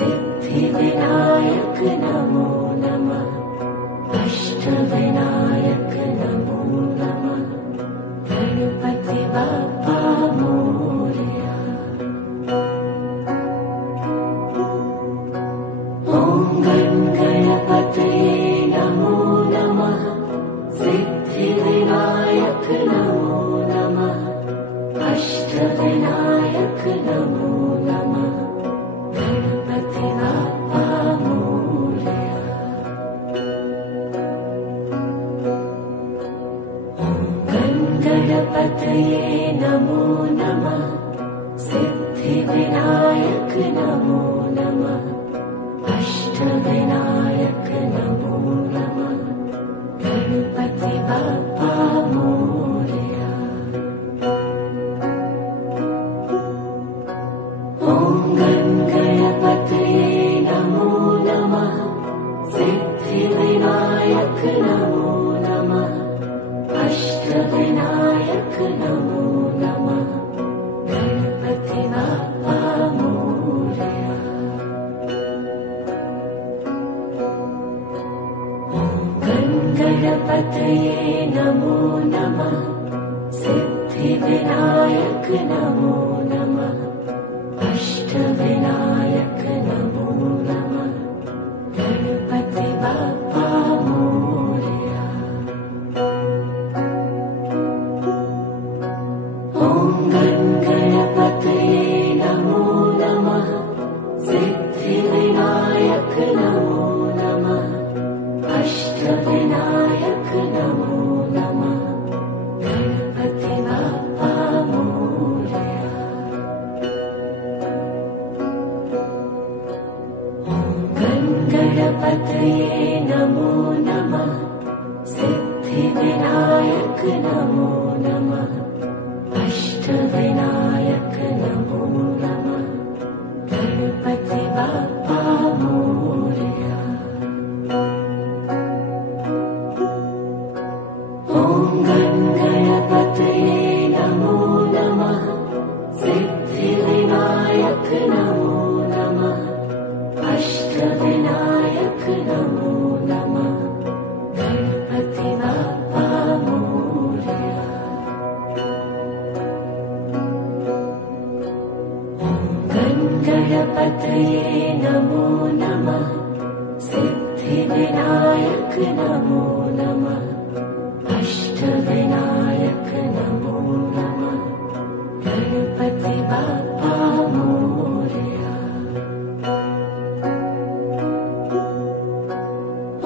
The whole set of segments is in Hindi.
सिद्धिविनायक नमो नमः। अष्टविनायक नमो नमः। गणपति बाप्पा मोरया। ॐ गणपतये नमो नमः। सिद्धिविनायक नमो नमः। अष्टविनायक नमो नमः। गणपति बाप्पा मोरया। ॐ गणपतये नमो नमः। सिद्धिविनायक नमो नमः। अष्टविनायक नमो नमः। गणपति बाप्पा मोरया। ॐ गणपतये नमो नमः। सिद्धिविनायक नमो नमः। अष्टविनायक नमो नमः। गणपति बाप्पा मोरया। ॐ गणपतये नमो नमः। सिद्धिविनायक नमो नमः। अष्टविनायक नमो नमः। गणपति बाप्पा मोरया। ॐ गणपतये नमो नमः। सिद्धिविनायक नमो नमः। अष्टविनायक नमो नमः। गणपति बाप्पा मोरया। ॐ गणपतये नमो नमः। सिद्धिविनायक नमो नमः। अष्टविनायक नमो नमः। गणपति बाप्पा मोरया। ॐ गणपतये नमो नमः। सिद्धिविनायक नमो नमः। अष्टविनायक नमो नमः। गणपति बाप्पा मोरया। ॐ गणपतये नमो नमः। सिद्धिविनायक नमो नमः। अष्टविनायक नमो नमः। गणपति बाप्पा मोरया।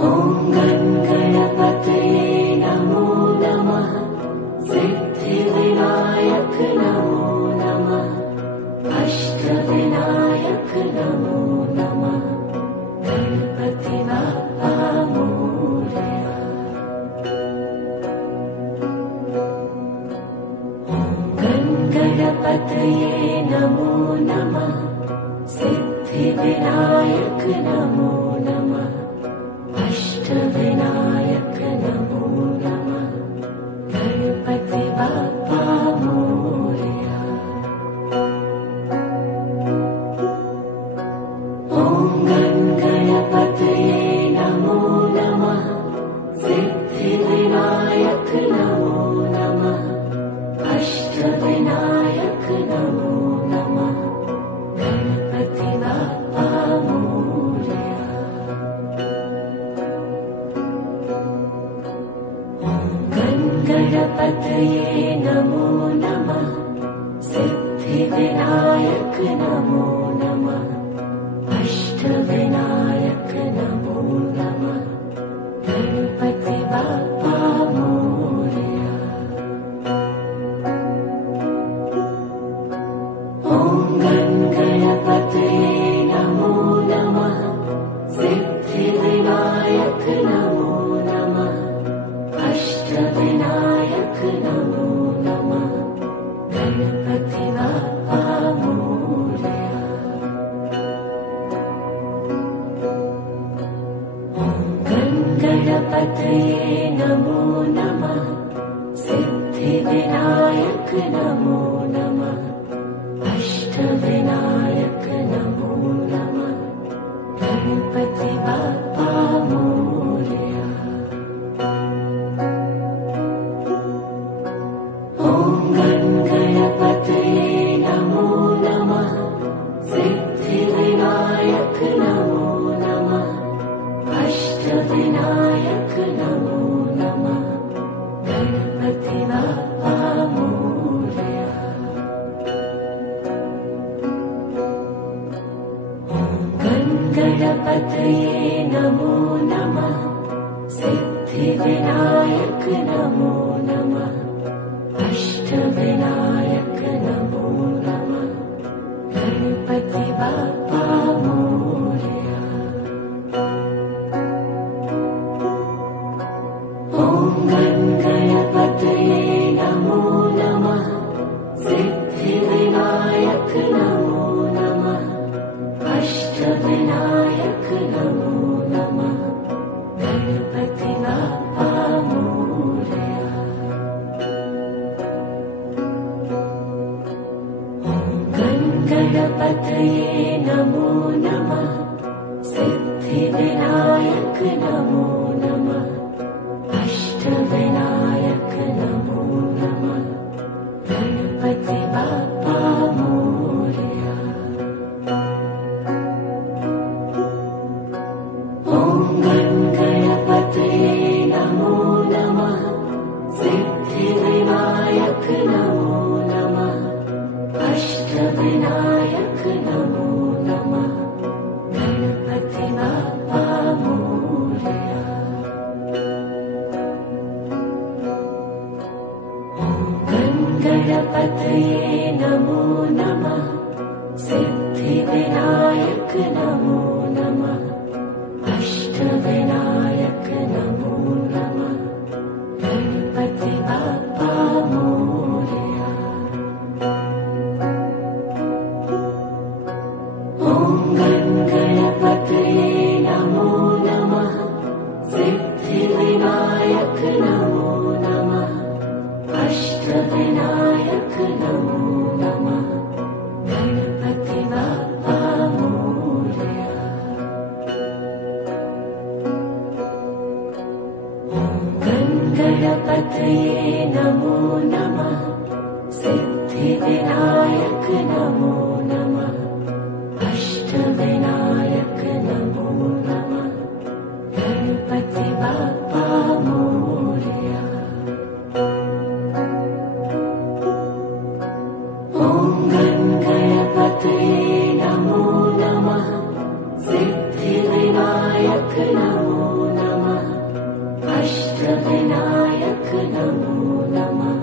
ॐ गणपतये नमो नमः। सिद्धिविनायक नमो नमः। अष्टविनायक नमो नमः। गणपति बाप्पा मोरया। ॐ गणपतये नमो नमः। सिद्धिविनायक नमो नमः। अष्टविनायक नमो नमः। गणपति बाप्पा मोरया। ॐ गणपतये नमो नमः। सिद्धिविनायक नमो नमः। अष्टविनायक नमो नमः। गणपति बाप्पा मोरया। ॐ गणपतये नमो नमः। सिद्धिविनायक नमो नमः। अष्टविनायक नमो नमः। गणपति बाप्पा मोरया। ॐ गणपतये नमो नमः। सिद्धिविनायक नमो नमः। अष्टविनायक नमो नमः। गणपति बाप्पा मोरया। ॐ गणपतये नमो नमः। सिद्धिविनायक नमो नमः। अष्टविनायक नमो नमः। गणपति बाप्पा मोरया। ॐ गणपतये नमो नमः। सिद्धिविनायक नमो नमः। अष्टविनायक नमो नमः। गणपति बाप्पा मोरया। गणपतये नमो नमः। सिद्धिविनायक नमो नमः। अष्टविनायक नमो नमः। गणपति बाप्पा मोरया। ॐ गणपतये नमो नमः। सिद्धिविनायक नमो नमः। अष्टविनायक नमो नमः। गणपति बाप्पा मोरया। गणपतये नमो नमः। सिद्धिविनायक नमो नमः। अष्टविनायक नमो नमः। गणपति बाप्पा मोरया। ॐ गणपतये नमो नमः। सिद्धिविनायक नमो नमः। अष्टविनायक नमो नमः। गणपति बाप्पा मोरया। गणपतये नमो नमः। सिद्धिविनायक नमो नमः। अष्टविनायक नमो नमः। गणपति बाप्पा मोरया। ॐ गणपतये नमो नमः। सिद्धिविनायक नमो नमः। अष्टविनायक नमो नमः। गणपति बाप्पा मोरया। गणपतये नमो नमः। सिद्धिविनायक नमो नमः। अष्टविनायक नमो नमः। गणपति बाप्पा मोरया। ॐ गणपतये नमो नमः। सिद्धिविनायक नमो नमः। अष्टविनायक नमो नमः।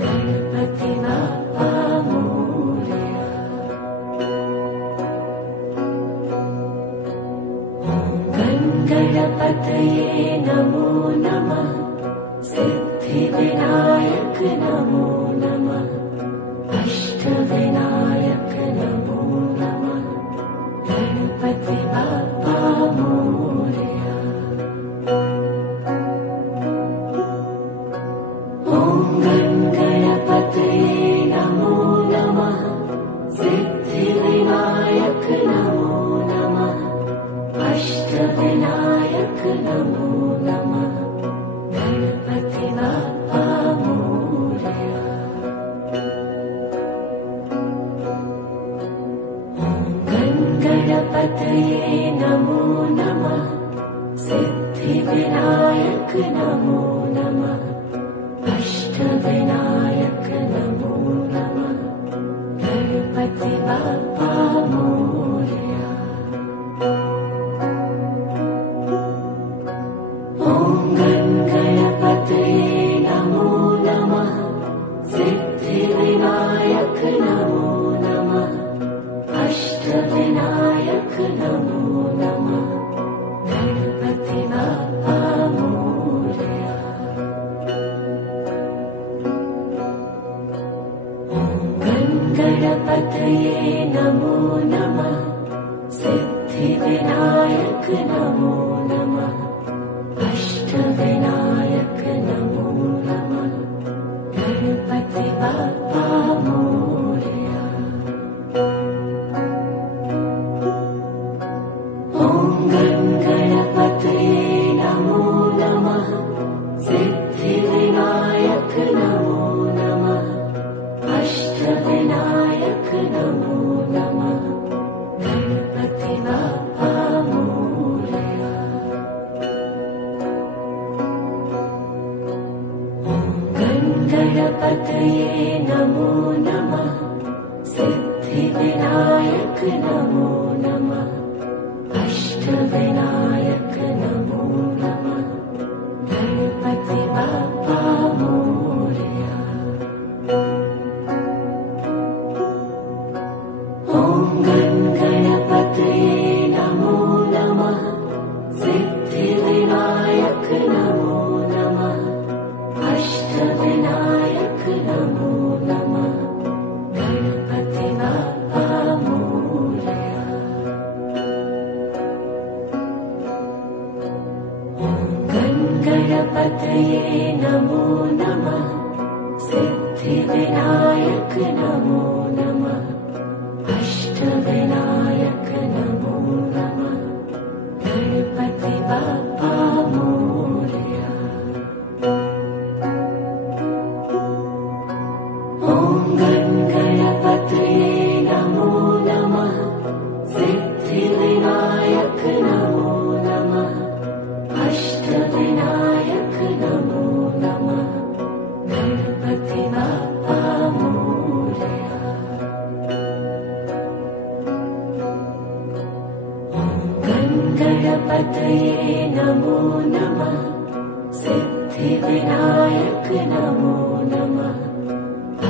गणपति बाप्पा मोरया। गणपतये नमो नमः। सिद्धिविनायक नमो नमः। अष्टविनायक नमो नमः। गणपति बाप्पा मोरया। ॐ गणपतये नमो नमः। सिद्धिविनायक नमो नमः। अष्टविनायक नमो नमः। गणपति बाप्पा मोरया। गणपतये नमो नमः। सिद्धिविनायक नमो नमः। अष्टविनायक नमो नमः। गणपति बाप्पा मोरया। ॐ गणपतये नमो नमः। सिद्धिविनायक नमो नमः। अष्टविनायक नमो नमः। गणपति बाप्पा मोरया। गणपतये नमो नमः। सिद्धिविनायक नमो नमः। अष्टविनायक नमो नमः। गणपति बाप्पा मोरया। ॐ गं गणपतये नमो नमः सिद्धिविनायक नमो नमः अष्टविनायक नमो नमः गणपति बाप्पा मोरया। गं गणपतये नमो नमः सिद्धिविनायक नमो नमः अष्टविनायक नमो नमः गणपति बाप्पा मोरया। ॐ गं गणपतये नमो नमः सिद्धिविनायक नमो नमः अष्टविनायक नमो नमः गणपति बाप्पा मोरया। गं गणपतये नमो नमः सिद्धिविनायक नमो नमः अष्टविनायक नमो नमः गणपति बाप्पा मोरया। ॐ गं गणपतये नमो नमः सिद्धिविनायक नमो नमः अष्टविनायक नमो नमः गणपति बाप्पा मोरया। गं गणपतये नमो नमः सिद्धिविनायक नमो नमः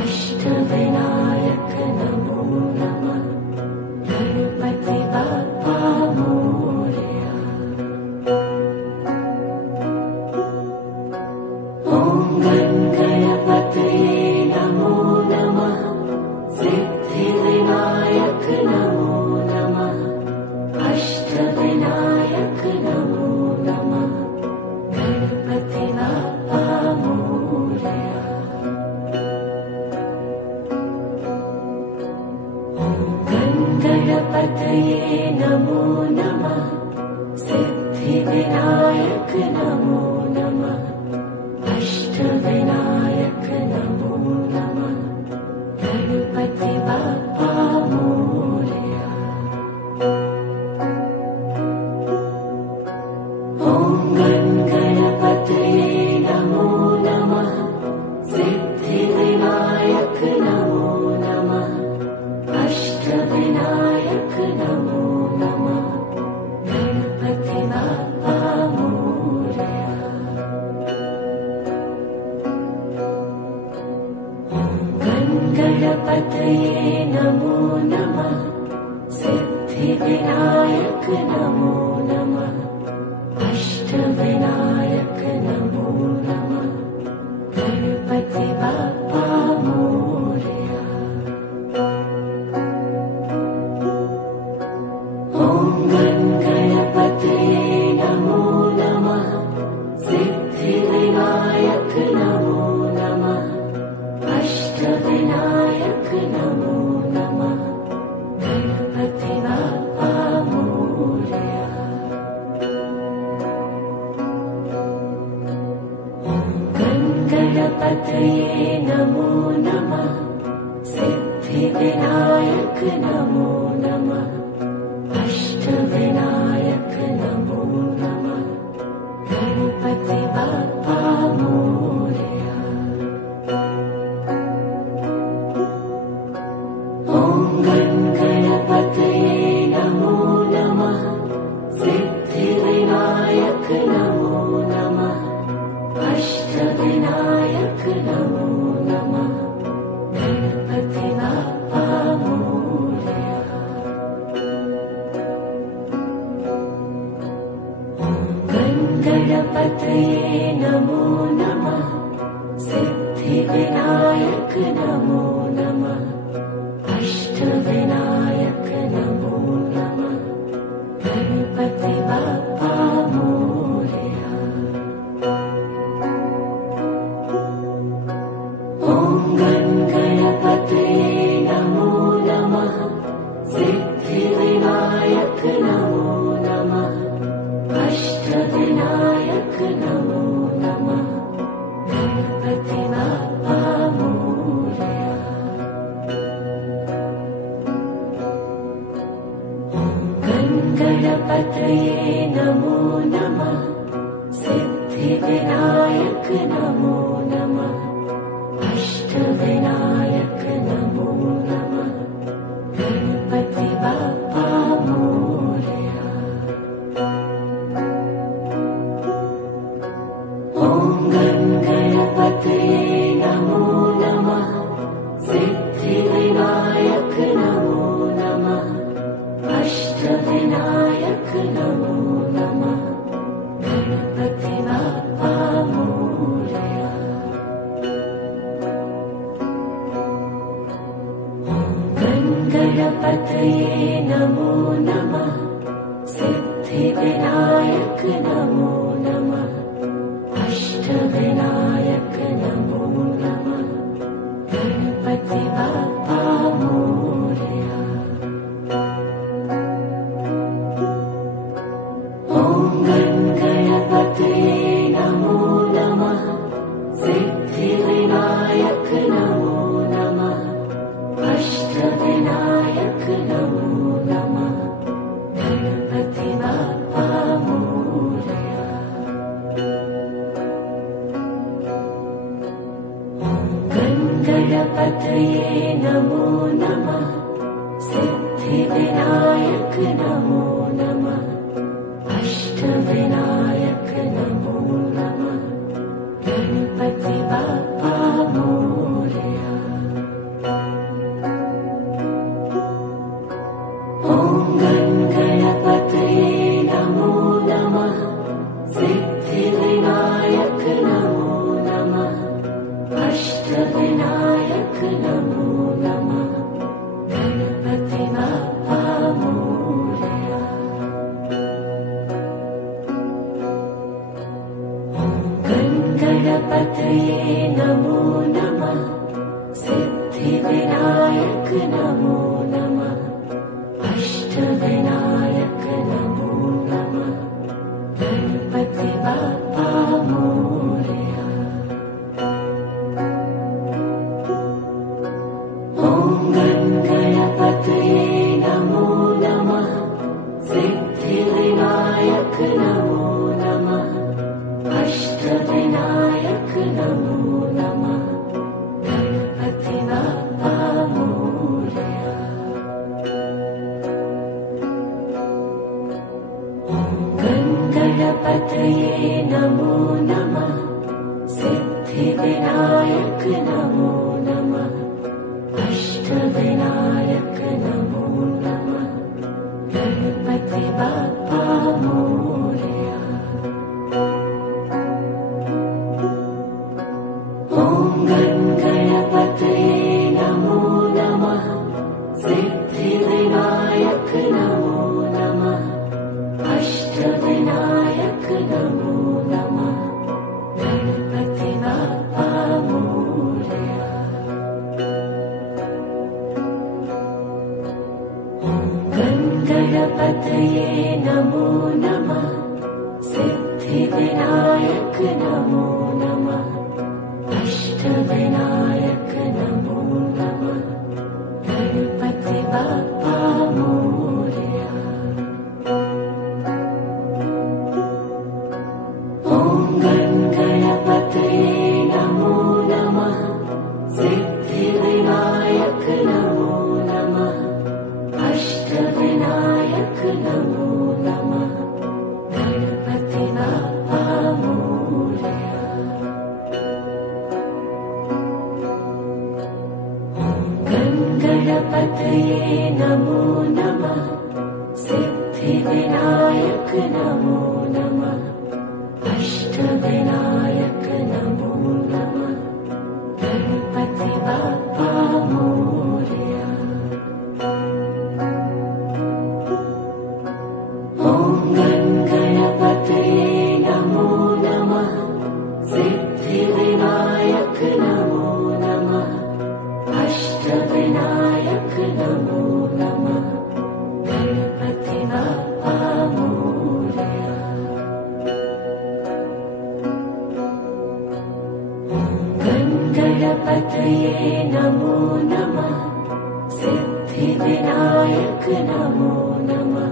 अष्टविनायक नमो नमः गणपति बाप्पा मोरया। ॐ गं गणपतये नमो नमः सिद्धिविनायक नमो नमः अष्टविनायक नमो नमः गणपति बाप्पा मोरया। गं गणपतये नमो नमः सिद्धिविनायक नमो नमः अष्टविनायक नमो नमः गणपति बाप्पा मोरया। ॐ गं गणपतये नमो नमः सिद्धिविनायक नमो नमः अष्टविनायक नमो नमः गणपति बाप्पा मोरया। गं गणपतये नमो नमः सिद्धिविनायक नमो नमः अष्टविनायक नमो नमः गणपति बाप्पा मोरया। ॐ गं गणपतये नमो नमः सिद्धिविनायक नमो नमः अष्टविनायक नमो नमः गणपति बाप्पा मोरया। गं गणपतये नमो नमः सिद्धिविनायक नमो नमः अष्टविनायक नमो नमः गणपति बाप्पा मोरया। ॐ गं गणपतये नमो नमः सिद्धिविनायक नमो नमः अष्टविनायक नमो नमः गणपति बाप्पा मोरया। गं गणपतये नमो नमः सिद्धिविनायक नमो नमः अष्टविनायक नमो नमः गणपति बाप्पा मोरया। ॐ गं गणपतये नमो नमः सिद्धिविनायक नमो नमः गणपतये नमो नमः सिद्धिविनायक नमो नमः अष्टविनायक नमो नमः गणपति बाप्पा मोरया। ॐ गणपतये नमो नमः सिद्धिविनायक नमो नमः अष्टविनायक नमो नमः गणपति बाप्पा मोरया। ॐ गणपतये नमो नमः सिद्धिविनायक नमो नमः अष्टविनायक नमो नमः गणपति बाप्पा मोरया। ॐ गणपतये नमो नमः सिद्धिविनायक नमो नमः अष्टविनायक नमो नमः गणपति बाप्पा मोरया। ॐ गणपतये नमो नमः सिद्धिविनायक नमो नमः अष्टविनायक नमो नमः गणपति बाप्पा मोरया। ॐ गणपतये नमो नमः सिद्धिविनायक नमो नमः अष्टविनायक नमो नमः गणपति बाप्पा मोरया। ॐ गणपतये नमो नमः सिद्धिविनायक नमो नमः अष्टविनायक नमो नमः गणपति बाप्पा मोरया। ॐ गणपतये नमो नमः सिद्धिविनायक नमो नमः अष्टविनायक नमो नमः गणपति बाप्पा मोरया। ॐ गणपतये नमो नमः सिद्धिविनायक नमो नमः अष्टविनायक नमो नमः गणपति बाप्पा मोरया। ॐ गणपतये नमो नमः सिद्धिविनायक नमो नमः अष्टविनायक नमो नमः गणपति बाप्पा मोरया। ॐ गणपतये नमो नमः सिद्धिविनायक नमो नमः अष्टविनायक नमो नमः गणपति बाप्पा मोरया। ॐ गणपतये नमो नमः सिद्धिविनायक नमो नमः अष्टविनायक नमो नमः गणपति बाप्पा मोरया। ॐ गणपतये नमो नमः सिद्धिविनायक नमो नमः अष्टविनायक नमो नमः गणपति बाप्पा मोरया। ॐ गणपतये नमो नमः सिद्धिविनायक नमो नमः अष्टविनायक नमो नमः गणपति बाप्पा मोरया। ॐ गणपतये नमो नमः सिद्धिविनायक नमो नमः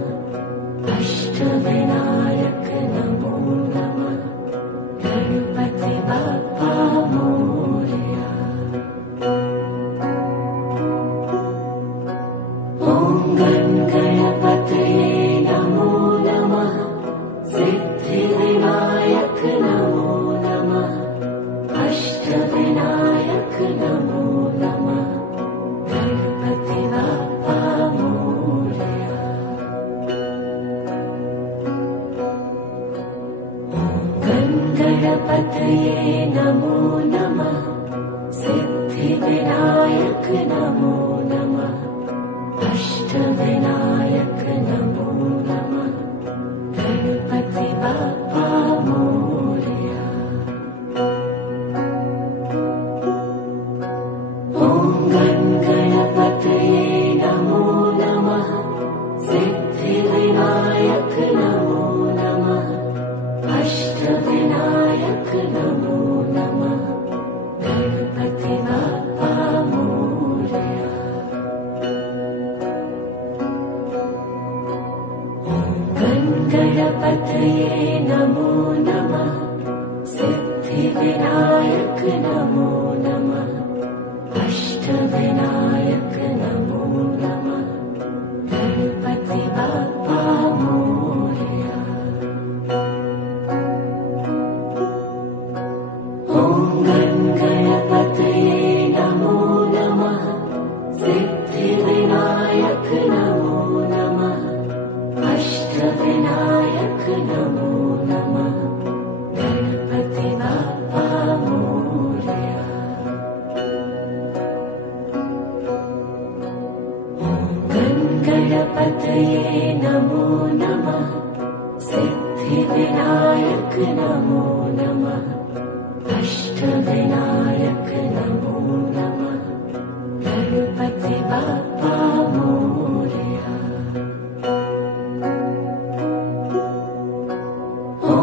गणपतये नमो नमः सिद्धिविनायक नमो नमः अष्टविनायक नमो नमः गणपति बाप्पा मोरया। ॐ गणपतये नमो नमः सिद्धिविनायक नमो नमः अष्टविनायक नमो नमः गणपति बाप्पा मोरया। गणपतये नमो नमः सिद्धिविनायक नमो नमः अष्टविनायक नमो नमः गणपति बाप्पा मोरया। ॐ गणपतये नमो नमः सिद्धिविनायक नमो नमः अष्टविनायक नमो नमः गणपति बाप्पा मोरया। गणपतये नमो नमः सिद्धिविनायक नमो नमः अष्टविनायक नमो नमः गणपति बाप्पा मोरया। ॐ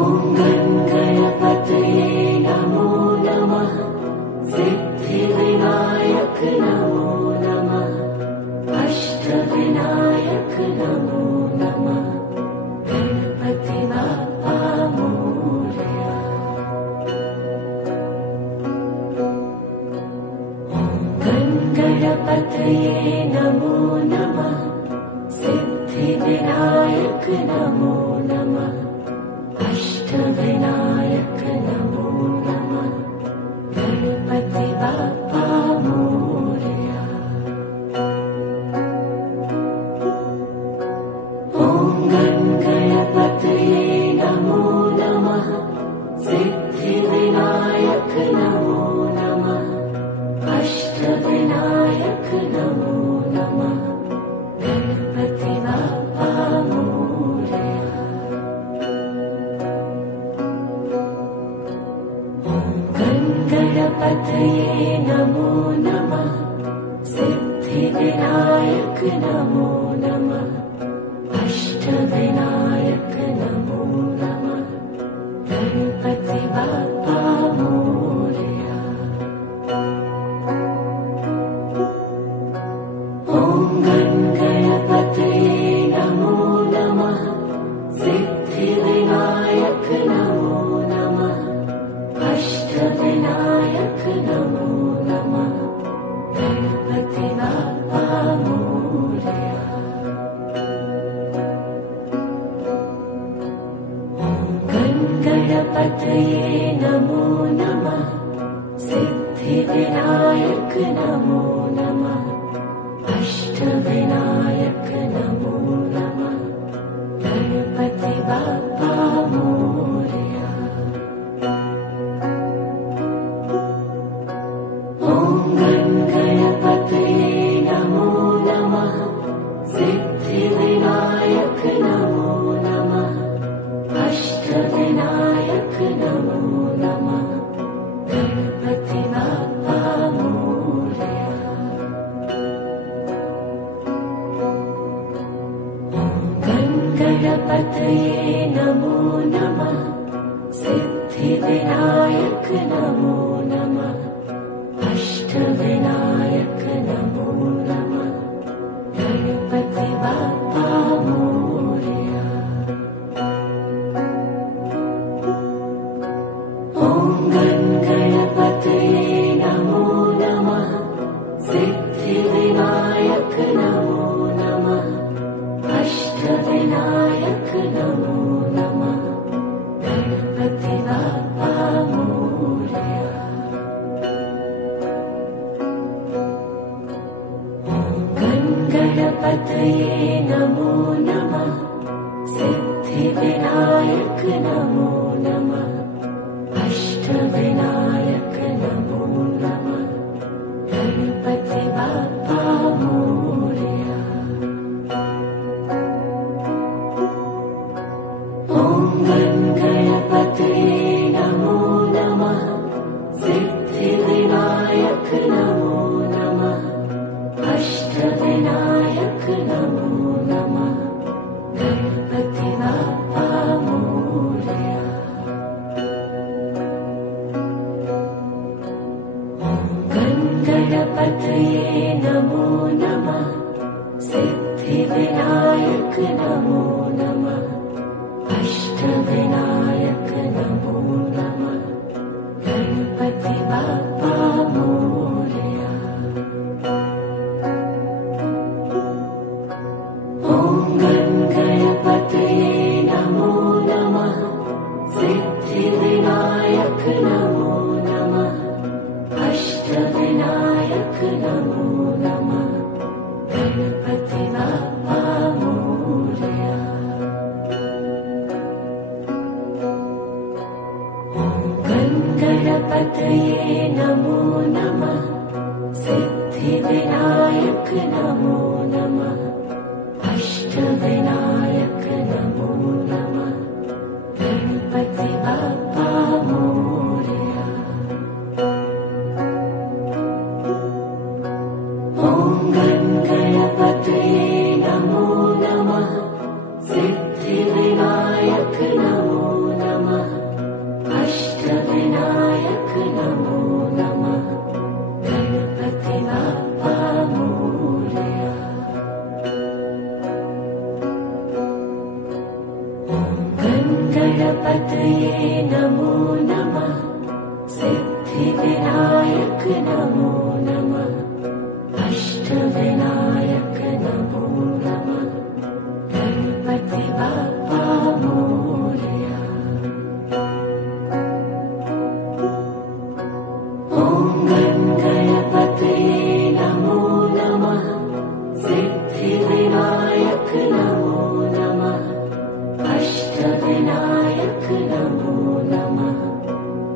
गणपतये नमो नमः सिद्धिविनायक नमो नमः अष्टविनायक नमो नमः गणपति बाप्पा मोरया। गणपतये नमो नमः सिद्धिविनायक नमो नमः अष्टविनायक नमो नमः गणपति बाप्पा मोरया। ॐ गणपतये नमो नमः सिद्धिविनायक नमो नमः अष्टविनायक नमो नमः गणपति बाप्पा मोरया। गणपतये नमो नमः सिद्धिविनायक नमो नमः अष्टविनायक नमो नमः गणपति बाप्पा मोरया। ॐ गणपतये नमो नमः सिद्धिविनायक नमो नमः अष्टविनायक नमो नमः गणपति बाप्पा मोरया। गणपतये नमो नमः सिद्धिविनायक नमो नमः अष्टविनायक नमो नमः गणपति बाप्पा मोरया। ॐ गणपतये नमो नमः सिद्धिविनायक नमो नमः अष्टविनायक नमो नमः गणपति बाप्पा मोरया। गणपतये नमो नमः सिद्धिविनायक नमो नमः अष्टविनायक नमो नमः गणपति बाप्पा मोरया। ॐ गणपतये नमो नमः सिद्धिविनायक नमो नमः अष्टविनायक नमो नमः गणपति बाप्पा मोरया। गणपतये नमो नमः सिद्धिविनायक नमो नमः अष्टविनायक नमो नमः गणपति बाप्पा मोरया। ॐ गणपतये नमो नमः सिद्धिविनायक नमो नमः अष्टविनायक नमो नमः गणपति बाप्पा मोरया। गणपतये नमो नमः सिद्धिविनायक नमो नमः अष्टविनायक नमो नमः गणपति बाप्पा मोरया। ॐ गणपतये नमो नमः सिद्धिविनायक नमो नमः अष्टविनायक नमो नमः गणपति बाप्पा मोरया। ॐ गणपतये नमो नमः सिद्धिविनायक नमो नमः अष्टविनायक नमो नमः गणपति बाप्पा मोरया। ॐ गणपतये नमो नमः सिद्धिविनायक नमो नमः अष्टविनायक नमो नमः गणपति बाप्पा मोरया। ॐ गणपतये नमो नमः सिद्धिविनायक नमो नमः अष्टविनायक नमो नमः गणपति बाप्पा मोरया। ॐ गणपतये नमो नमः सिद्धिविनायक नमो नमः अष्टविनायक नमो नमः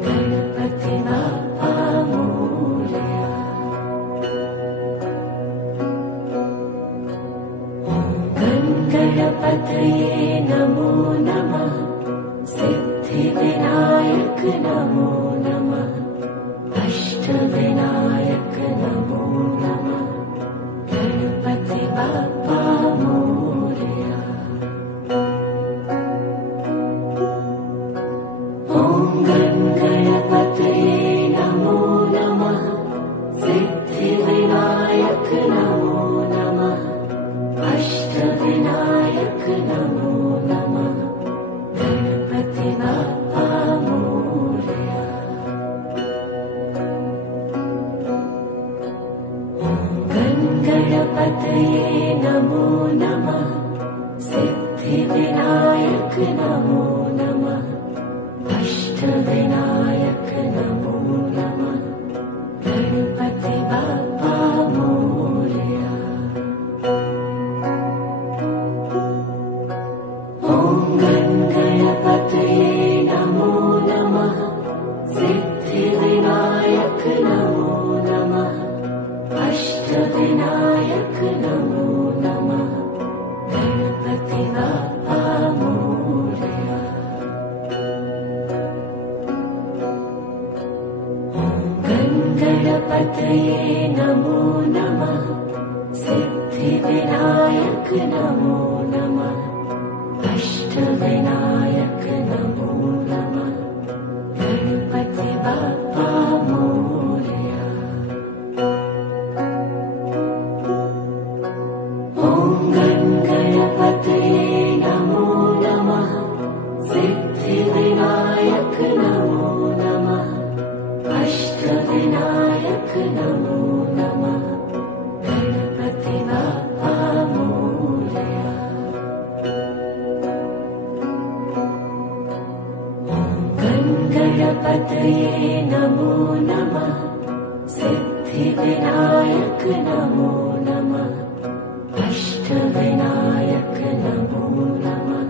गणपति बाप्पा मोरया। ॐ गणपतये नमो नमः सिद्धिविनायक नमो नमः अष्टविनायक नमो नमः गणपति बाप्पा मोरया। ॐ गणपतये नमो नमः सिद्धिविनायक नमो नमः अष्टविनायक नमो नमः गणपति बाप्पा मोरया। ॐ गणपतये नमो नमः सिद्धिविनायक नमो नमः अष्टविनायक नमो नमः गणपति बाप्पा मोरया। ॐ गणपतये नमो नमः सिद्धिविनायक नमो नमः अष्टविनायक नमो नमः गणपति बाप्पा मोरया। ॐ गणपतये नमो नमः सिद्धिविनायक नमो नमः अष्टविनायक नमो नमः गणपति बाप्पा मोरया। ॐ गणपतये नमो नमः सिद्धिविनायक नमो नमः अष्टविनायक नमो नमः गणपति बाप्पा मोरया। ॐ गणपतये नमो नमः सिद्धिविनायक नमो नमः अष्टविनायक नमो नमः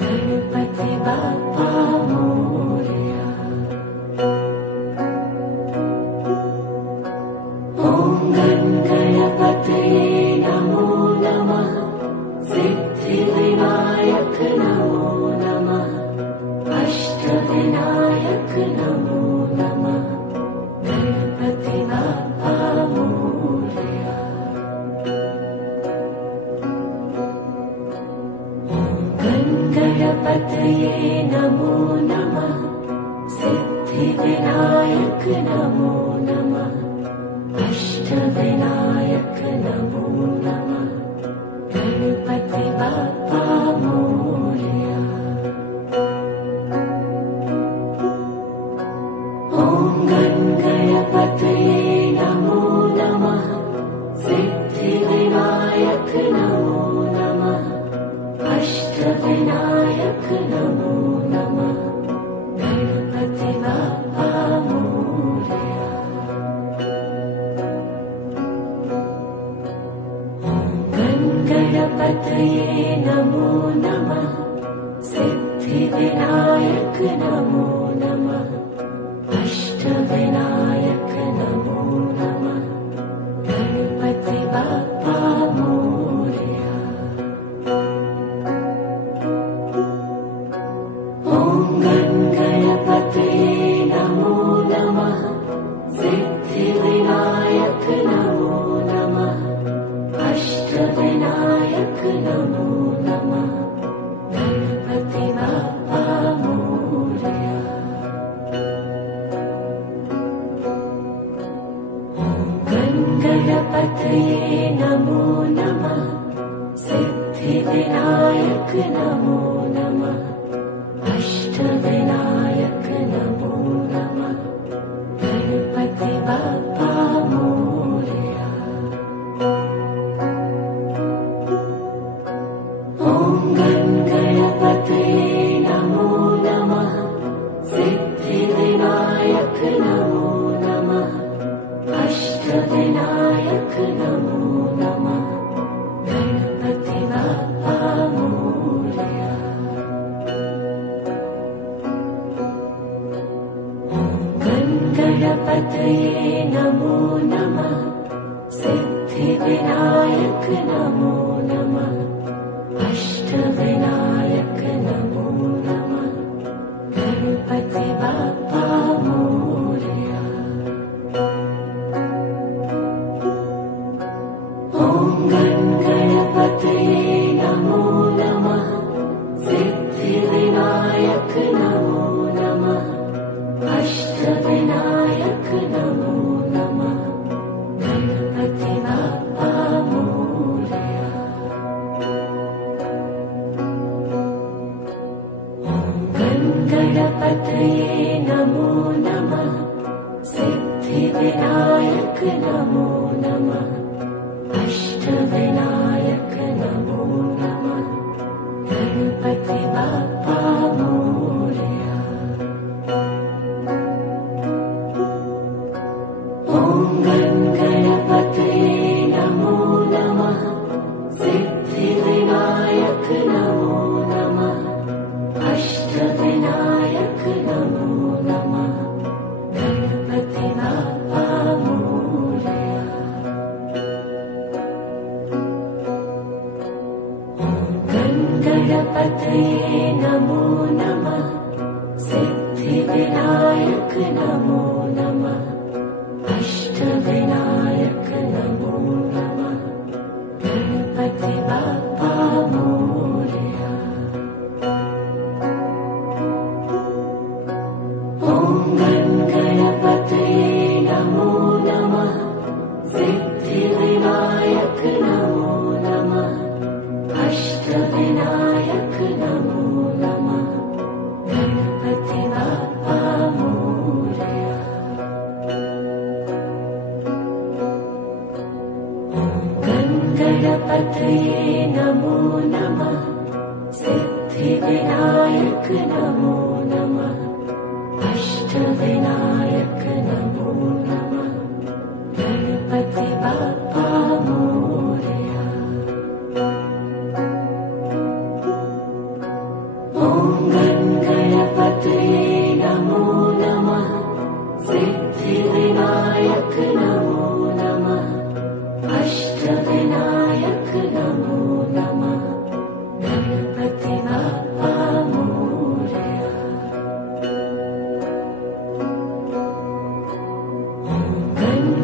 गणपति बाप्पा मोरया। गणपतये नमो नमः सिद्धिविनायक नमो नमः अष्टविनायक नमो नमः गणपति बाप्पा मोरया। ॐ गणपतये नमो नमः सिद्धिविनायक नमो नमः अष्टविनायक नमो नमः गणपति बाप्पा मोरया। गणपतये नमो नमः सिद्धिविनायक नमो नमः अष्टविनायक नमो नमः गणपति बाप्पा मोरया। ॐ गणपतये नमो नमः सिद्धिविनायक नमो नमः अष्टविनायक नमो नमः गणपति बाप्पा मोरया। गणपतये नमो नमः सिद्धिविनायक नमो नमः अष्टविनायक नमो नमः गणपति बाप्पा मोरया। ॐ गणपतये नमो नमः सिद्धिविनायक नमो नमः अष्टविनायक नमो नमः गणपति बाप्पा मोरया। गणपतये नमो नमः सिद्धिविनायक नमो नमः अष्टविनायक नमो नमः गणपति बाप्पा मोरया। ॐ गणपतये नमो नमः सिद्धिविनायक नमो नमः अष्टविनायक नमो नमः गणपति बाप्पा मोरया। गणपतये नमो नमः सिद्धिविनायक नमो नमः अष्टविनायक नमो नमः गणपति बाप्पा मोरया। ॐ गणपतये नमो नमः सिद्धिविनायक नमो नमः अष्टविनायक नमो नमः गणपति बाप्पा मोरया। गणपतये नमो नमः सिद्धिविनायक नमो नमः अष्टविनायक नमो नमः गणपति बाप्पा मोरया। ॐ गणपतये नमो नमः सिद्धिविनायक नमो नमः अष्टविनायक नमो नमः गणपति बाप्पा मोरया। गणपतये नमो नमः सिद्धिविनायक नमो नमः अष्टविनायक नमो नमः गणपति बाप्पा मोरया। ॐ गणपतये नमो नमः सिद्धिविनायक नमो नमः अष्टविनायक नमो नमः गणपति बाप्पा मोरया।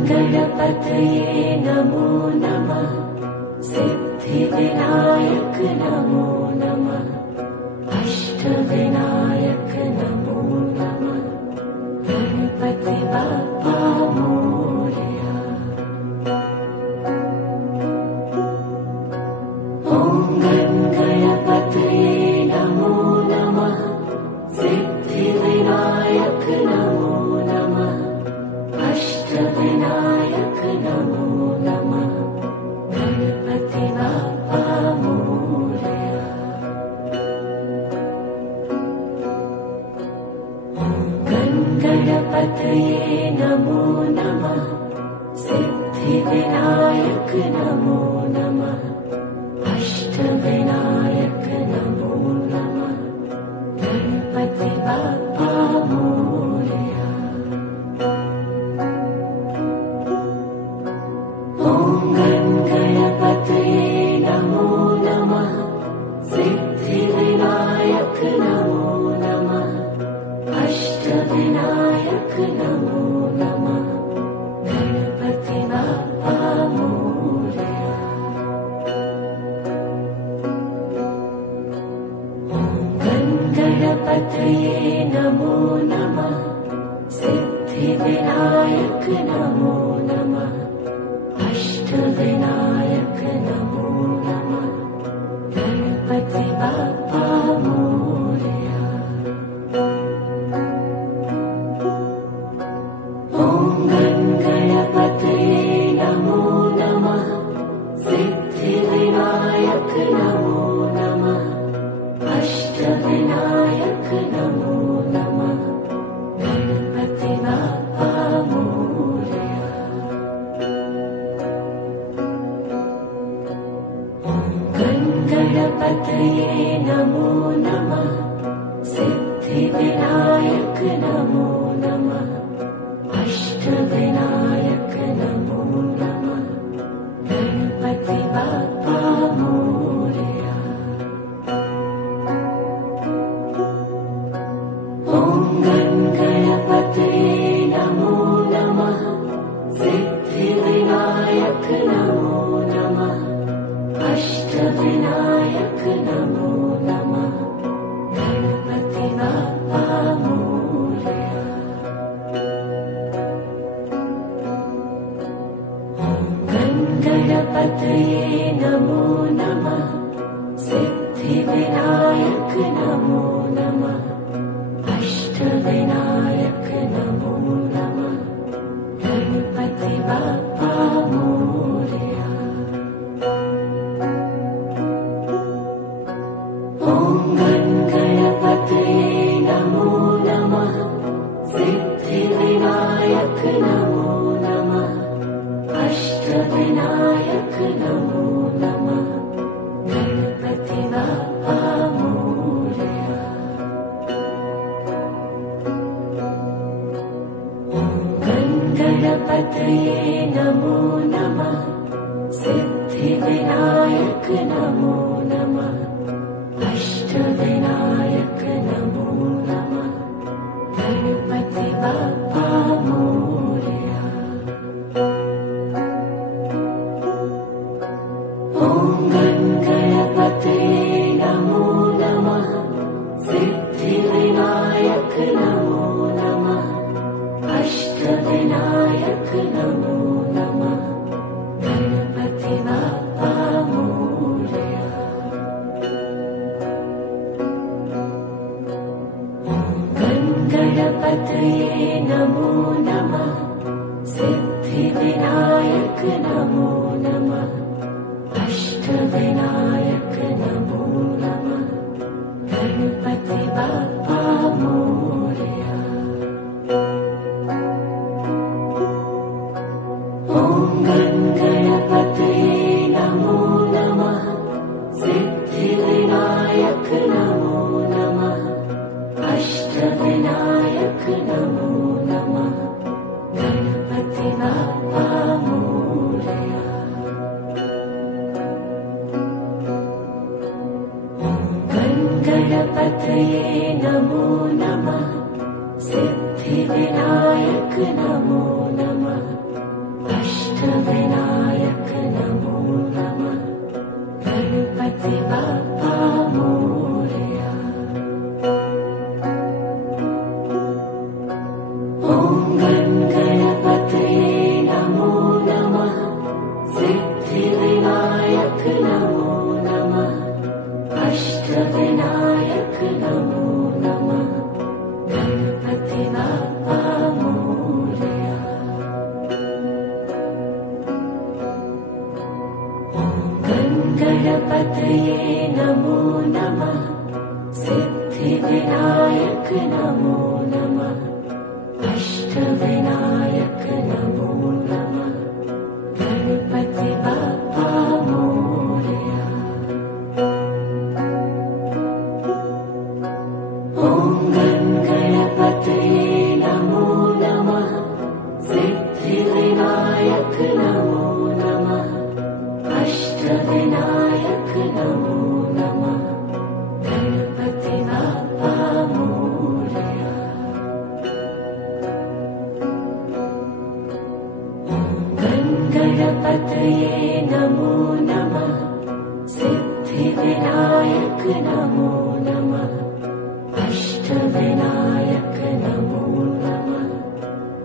गणपतये नमो नमः सिद्धिविनायक नमो नमः अष्टविनायक गणपतये नमो नमः सिद्धिविनायक नमो नमः अष्टविनायक नमो नमः गणपति बाप्पा मोरया। ॐ गणपतये नमो नमः सिद्धिविनायक नमो नमः अष्टविनायक नमो नमः गणपति बाप्पा मोरया। गणपतये नमो नमः सिद्धिविनायक नमो नमः अष्टविनायक नमो नमः गणपति बाप्पा मोरया। ॐ गणपतये नमो नमः सिद्धिविनायक नमो नमः अष्टविनायक नमो नमः गणपति बाप्पा मोरया। गणपतये नमो नमः सिद्धिविनायक नमो नमः अष्टविनायक नमो नमः गणपति बाप्पा मोरया। ॐ गणपतये नमो नमः सिद्धिविनायक नमो नमः अष्टविनायक नमो नमः गणपति बाप्पा मोरया। गणपतये नमो नमः सिद्धिविनायक नमो नमः अष्टविनायक नमो नमः गणपति बाप्पा मोरया। ॐ गणपतये नमो नमः सिद्धिविनायक नमो नमः अष्टविनायक नमो नमः गणपति बाप्पा मोरया। गणपतये नमो नमः सिद्धिविनायक नमो नमः अष्टविनायक नमो नमः गणपति बाप्पा मोरया। ॐ गणपतये नमो नमः सिद्धिविनायक नमो नमः अष्टविनायक नमो नमः गणपति बाप्पा मोरया। गणपतये नमो नमः सिद्धिविनायक नमो नमः अष्टविनायक नमो नमः गणपति बाप्पा मोरया। ॐ गणपतये नमो नमः सिद्धिविनायक नमो नमः अष्टविनायक नमो नमः गणपति बाप्पा मोरया। गणपतये नमो नमः सिद्धिविनायक नमो नमः अष्टविनायक नमो नमः गणपति बाप्पा मोरया। ॐ गणपतये नमो नमः सिद्धिविनायक नमो नमः अष्टविनायक नमो नमः गणपति बाप्पा मोरया। गणपतये नमो नमः सिद्धिविनायक नमो नमः अष्टविनायक नमो नमः गणपति बाप्पा मोरया। ॐ गणपतये नमो नमः सिद्धिविनायक नमो नमः अष्टविनायक नमो नमः गणपति बाप्पा मोरया। गणपतये नमो नमः सिद्धिविनायक नमो नमः अष्टविनायक नमो नमः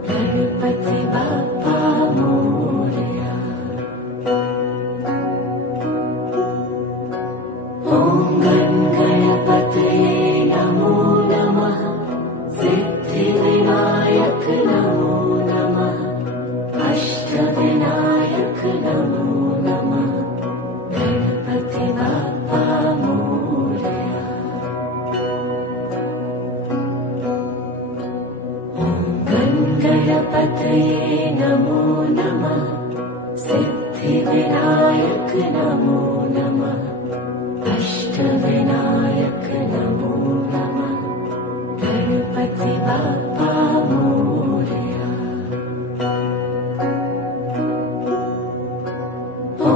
गणपति बाप्पा मोरया। ॐ गणपतये नमो नमः सिद्धिविनायक नमो नमः अष्टविनायक नमो नमः गणपति बाप्पा मोरया। ॐ गणपतये नमो नमः सिद्धिविनायक नमो नमः अष्टविनायक नमो नमः गणपति बाप्पा मोरया। ॐ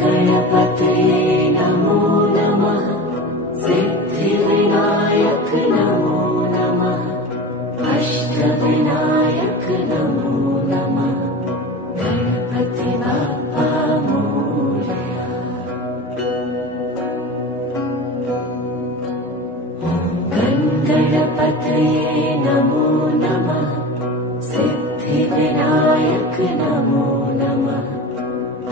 गणपतये नमो नमः सिद्धिविनायक नमो नमः अष्टविनायक नमो नमः गणपति बाप्पा मोरया। ॐ गणपतये नमो नमः सिद्धिविनायक नमो नमः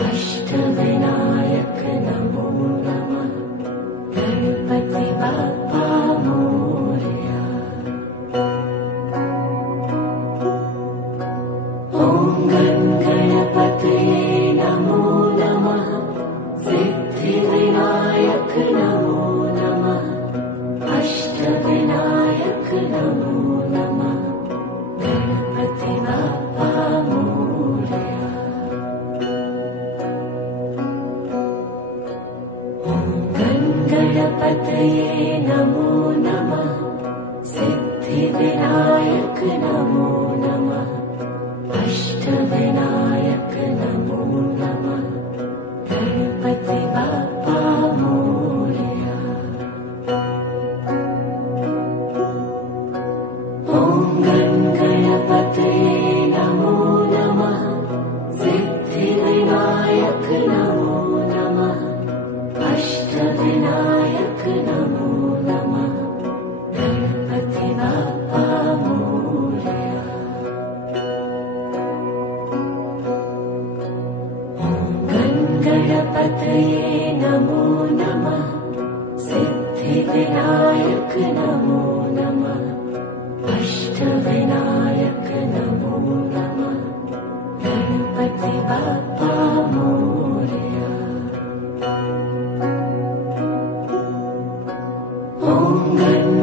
अष्टविनायक नमो नमः गणपति बाप्पा मोरया। ॐ गणपतये नमो नमः सिद्धिविनायक नमो नमः अष्टविनायक नमो नमः गणपति बाप्पा मोरया। ॐ गणपतये नमो नमः सिद्धिविनायक नमो नमः अष्टविनायक नमो नमः गणपति बाप्पा मोरया। ॐ गणपतये नमो नमः सिद्धिविनायक नमो नमः अष्टविनायक नमो नमः गणपति बाप्पा मोरया। ॐ गणपतये नमो नमः सिद्धिविनायक नमो नमः अष्टविनायक नमो नमः गणपति बाप्पा मोरया। ॐ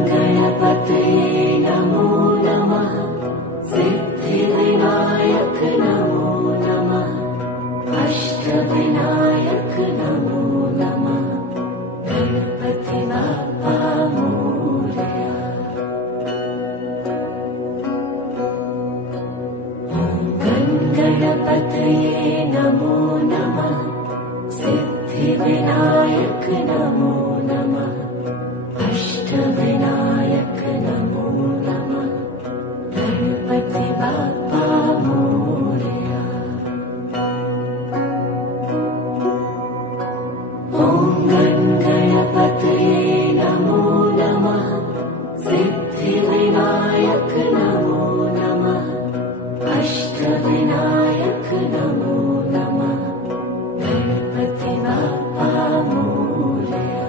गणपतये नमो नमः सिद्धिविनायक नमो नमः अष्टविनायक नमो नमः गणपति बाप्पा मोरया। ॐ गणपतये नमो नमः सिद्धिविनायक नमो नमः अष्टविनायक नमो नमः गणपति बाप्पा मोरया। ॐ गणपतये नमो नमः सिद्धिविनायक नमो नमः अष्टविनायक नमो नमः गणपति बाप्पा मोरया।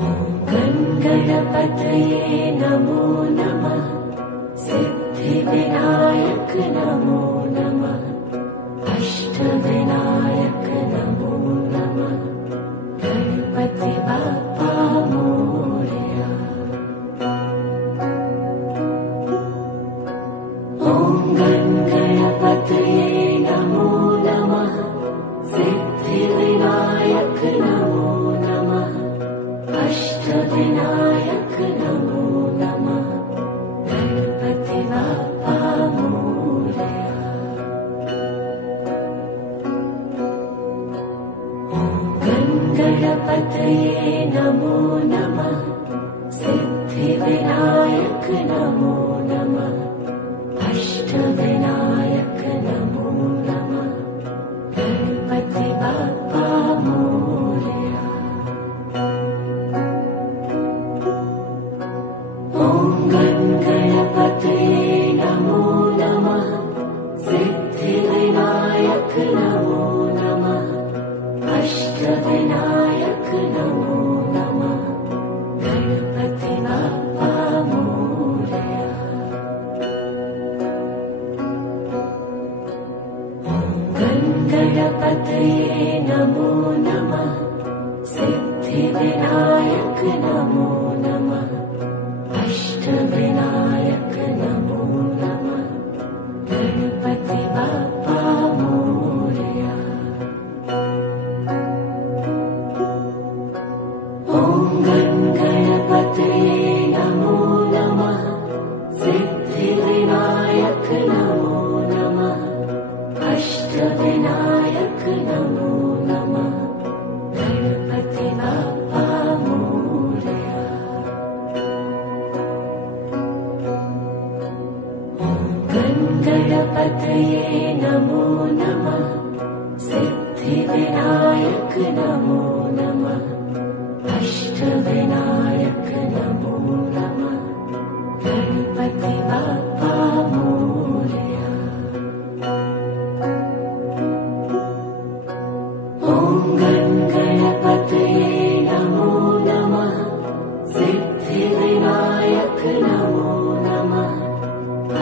ॐ गणपतये नमो नमः सिद्धिविनायक नमो नमः अष्टविनायक नमो नमः गणपति बाप्पा मोरया। गणपतये नमो नमः सिद्धिविनायक नमो नमः अष्टविनायक नमो नमः गणपति बाप्पा मोरया। ॐ गणपतये नमो नमः सिद्धिविनायक नमो नमः अष्टविनायक नमो नमः गणपति बाप्पा मोरया। गणपतये नमो नमः सिद्धिविनायक नमो नमः अष्टविनायक नमो नमः गणपति बाप्पा मोरया। ॐ गणपतये नमो नमः सिद्धिविनायक नमो नमः अष्टविनायक नमो नमः गणपति बाप्पा मोरया। गणपतये नमो नमः सिद्धिविनायक नमो नमः अष्टविनायक नमो नमः गणपति बाप्पा मोरया। ॐ गणपतये नमो नमः सिद्धिविनायक नमो नमः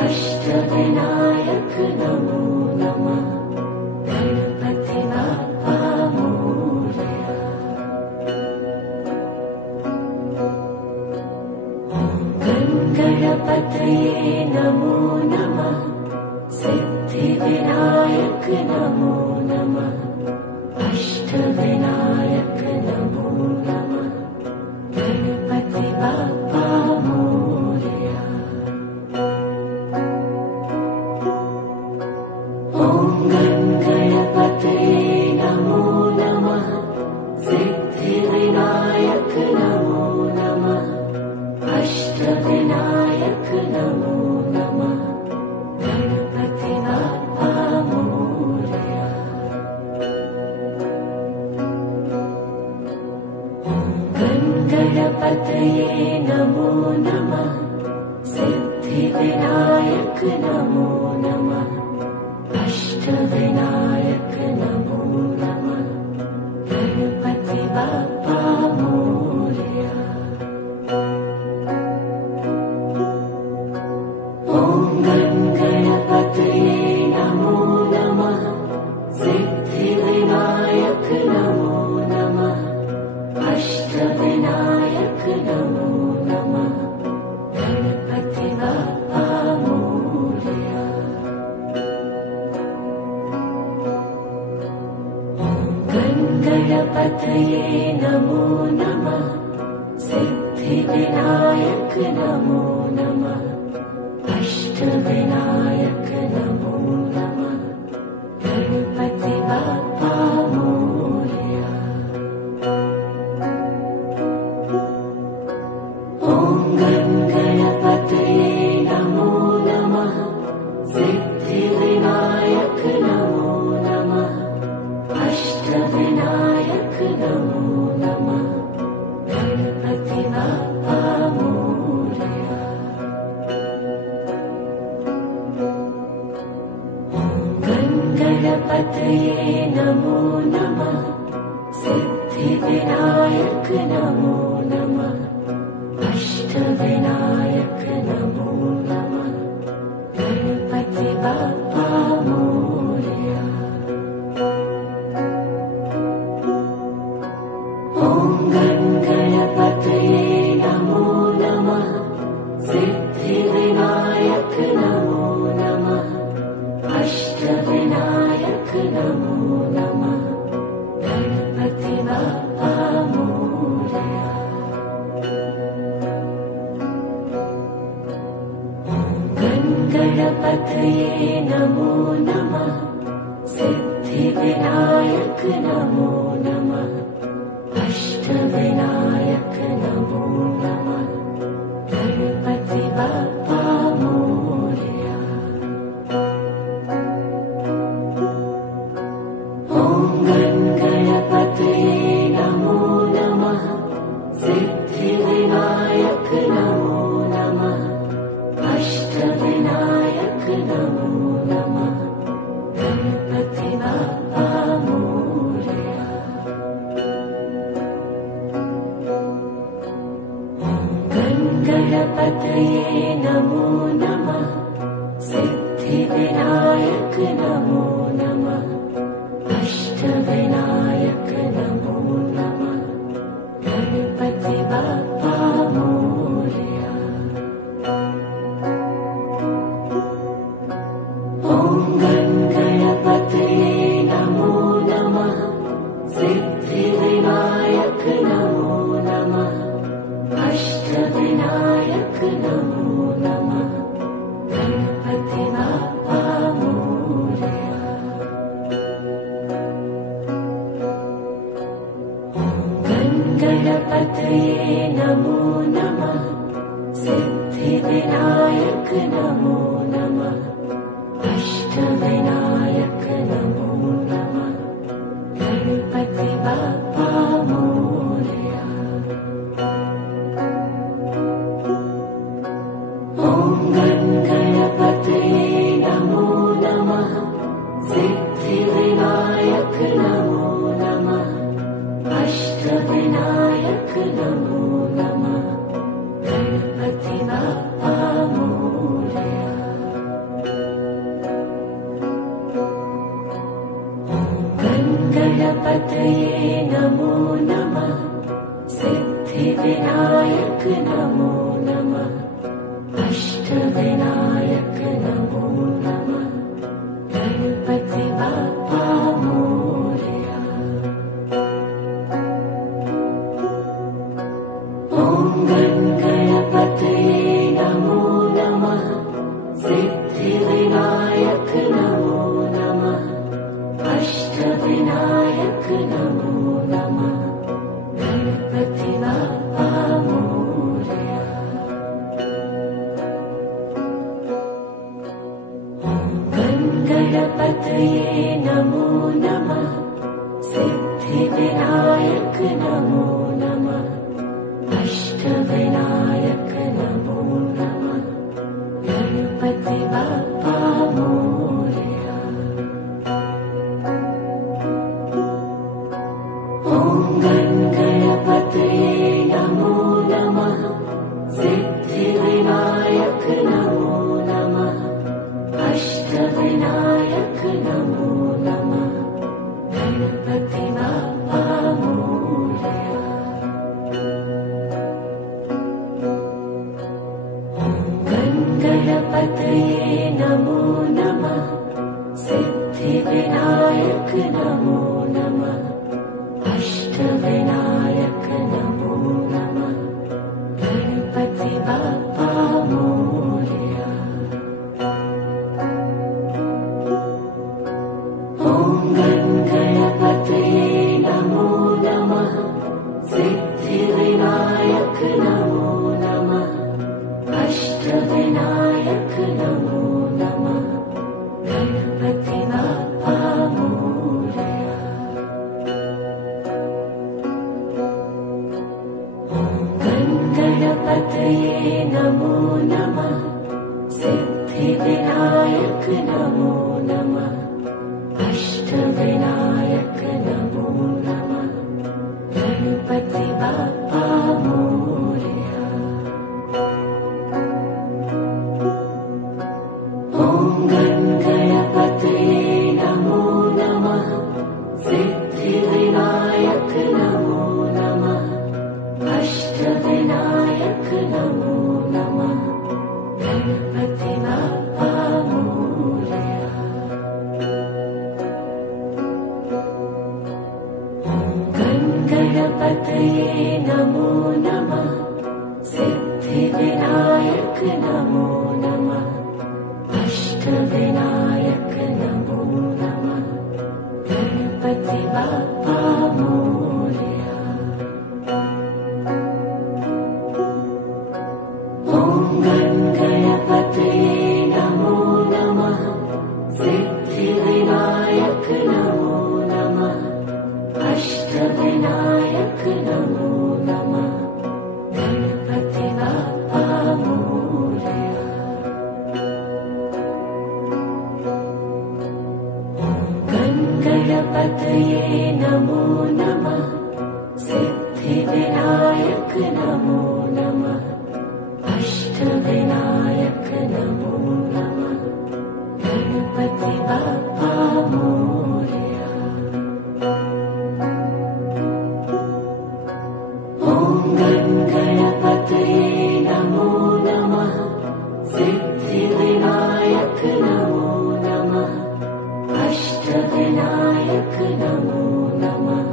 अष्टविनायक नमो नमः गणपति बाप्पा मोरया। गणपतये नमो नमः सिद्धिविनायक नमो नमः अष्टविनायक नमो नमः गणपति बाप्पा मोरया। ॐ गणपतये नमो नमः सिद्धिविनायक नमो नमः अष्टविनायक नमो नमः गणपति बाप्पा मोरया। गणपतये नमो नमः सिद्धिविनायक नमो नमः अष्टविनायक नमो नमः गणपति बाप्पा मोरया। ॐ गणपतये नमो नमः सिद्धिविनायक नमो नमः अष्टविनायक नमो नमः गणपति बाप्पा मोरया। गणपतये नमो नमः सिद्धिविनायक नमो नमः अष्टविनायक नमो नमः गणपति बाप्पा मोरया। ॐ गणपतये नमो नमः सिद्धिविनायक नमो नमः अष्टविनायक नमो नमः गणपति बाप्पा मोरया। गणपतये नमो नमः सिद्धिविनायक नमो नमः अष्टविनायक नमो नमः गणपति बाप्पा मोरया। ॐ गणपतये नमो नमः सिद्धिविनायक नमो नमः अष्टविनायक नमो नमः गणपति बाप्पा मोरया। गणपतये नमो नमः सिद्धिविनायक नमो नमः गणपतये नमो नमः सिद्धिविनायक नमो नमः अष्टविनायक नमो नमः गणपति बाप्पा मोरया। ॐ गणपतये नमो नमः सिद्धिविनायक नमो नमः अष्टविनायक नमो नमः गणपति बाप्पा मोरया। गणपतये नमो नमः सिद्धिविनायक नमो नमः अष्टविनायक नमो नमः गणपति बाप्पा मोरया। ॐ गणपतये नमो नमः सिद्धिविनायक नमो नमः अष्टविनायक नमो नमः गणपति बाप्पा मोरया। गणपतये नमो नमः सिद्धिविनायक नमो नमः अष्टविनायक नमो नमः गणपति बाप्पा मोरया। ॐ गणपतये नमो नमः सिद्धिविनायक नमो नमः अष्टविनायक नमो नमः गणपति बाप्पा मोरया। गणपतये नमो नमः सिद्धिविनायक नमो नमः अष्टविनायक नमो नमः गणपति बाप्पा मोरया। ॐ गणपतये नमो नमः सिद्धिविनायक नमो नमः अष्टविनायक नमो नमः गणपति बाप्पा मोरया। गणपतये नमो नमः सिद्धिविनायक नमो नमः अष्टविनायक नमो नमः गणपति बाप्पा मोरया। ॐ गणपतये नमो नमः सिद्धिविनायक नमो नमः अष्टविनायक नमो नमः गणपति बाप्पा मोरया। गणपतये नमो नमः सिद्धिविनायक नमो नमः अष्टविनायक नमो नमः गणपति बाप्पा मोरया। ॐ गणपतये नमो नमः सिद्धिविनायक नमो नमः अष्टविनायक नमो नमः गणपति बाप्पा मोरया। गणपतये नमो नमः सिद्धिविनायक नमो नमः अष्टविनायक नमो नमः गणपति बाप्पा मोरया। ॐ गणपतये नमो नमः सिद्धिविनायक नमो नमः अष्टविनायक नमो नमः गणपति बाप्पा मोरया। गणपतये नमो नमः सिद्धिविनायक नमो नमः अष्टविनायक नमो नमः गणपति बाप्पा मोरया। ॐ गणपतये नमो नमः सिद्धिविनायक नमो नमः अष्टविनायक नमो नमः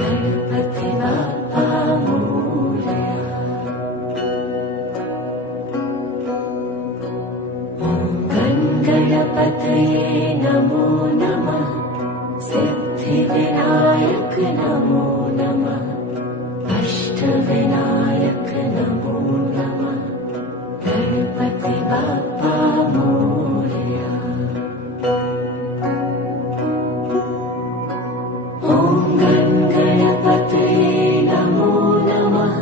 गणपति बाप्पा मोरया। गणपतये नमो नमः सिद्धिविनायक नमो नमः अष्टविनायक नमो नमः गणपति बाप्पा मोरया। ॐ गणपतये नमो नमः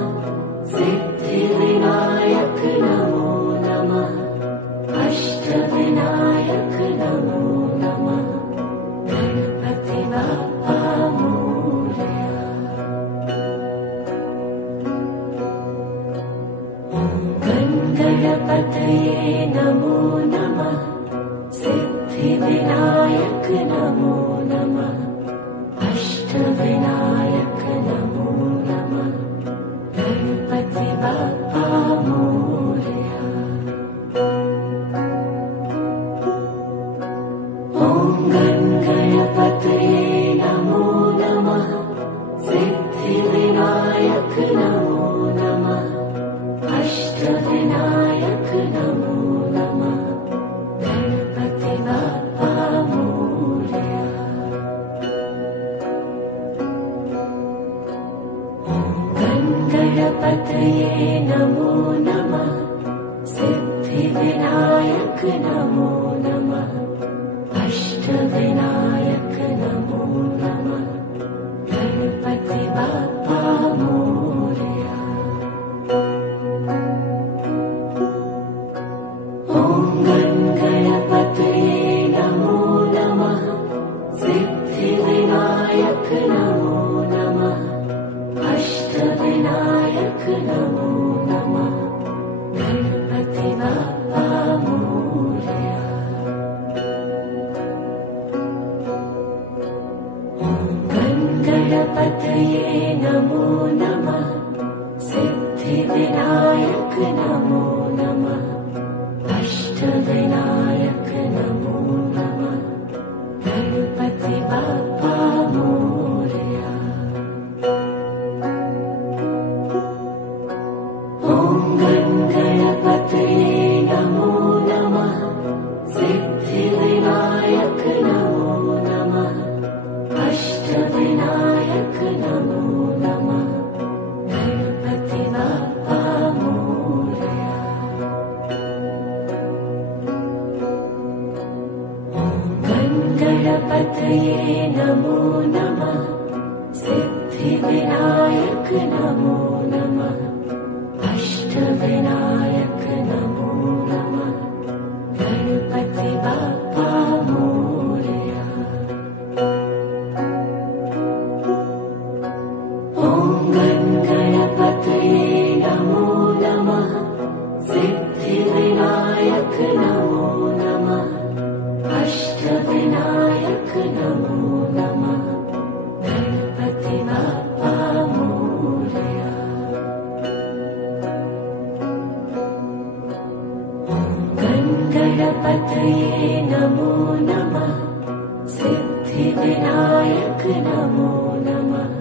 सिद्धिविनायक नमो नमः अष्टविनायक नमो नमः गणपति बाप्पा मोरया। गणपतये नमो नमः सिद्धिविनायक नमो नमः अष्टविनायक नमो नमः गणपति बाप्पा मोरया। गणपतये नमो नमः सिद्धिविनायक नमो नमः अष्टविनायक नमो नमः गणपति बाप्पा मोरया। गणपतये नमो नमः सिद्धिविनायक नमो नमः अष्टविनायक नमो नमः गणपति बाप्पा मोरया। ॐ गणपतये नमो नमः सिद्धिविनायक नमो नमः अष्टविनायक नमो नमः गणपति बाप्पा मोरया। गणपतये नमो नमः सिद्धिविनायक नमो नमः अष्टविनायक नमो नमः गणपति बाप्पा मोरया। ॐ गणपतये नमो नमः सिद्धिविनायक नमो नमः अष्टविनायक नमो नमः गणपति बाप्पा मोरया। गणपतये नमो नमः सिद्धिविनायक नमो नमः अष्टविनायक नमो नमः गणपति बाप्पा मोरया। ॐ गणपतये नमो नमः सिद्धिविनायक नमो नमः अष्टविनायक नमो नमः गणपति बाप्पा मोरया। गणपतये नमो नमः सिद्धिविनायक नमो नमः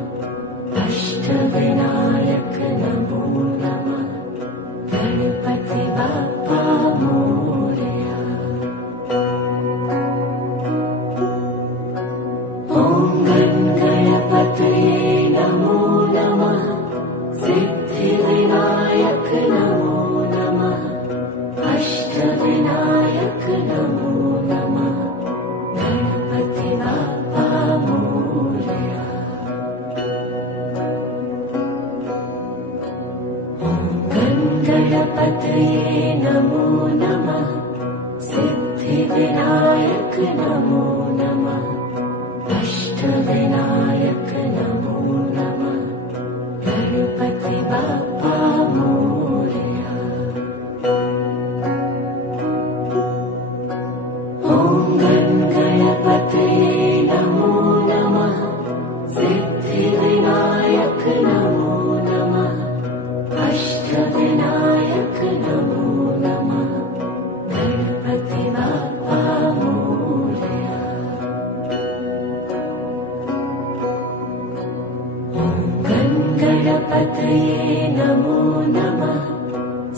अष्टविनायक नमो नमः गणपति बाप्पा मोरया। ॐ गणपतये नमो नमः सिद्धिविनायक नमो नमः अष्टविनायक नमो नमः गणपति बाप्पा मोरया। गणपतये नमो नमः सिद्धिविनायक नमो नमः अष्टविनायक नमो नमः गणपति बाप्पा मोरया। गणपतये नमो नमः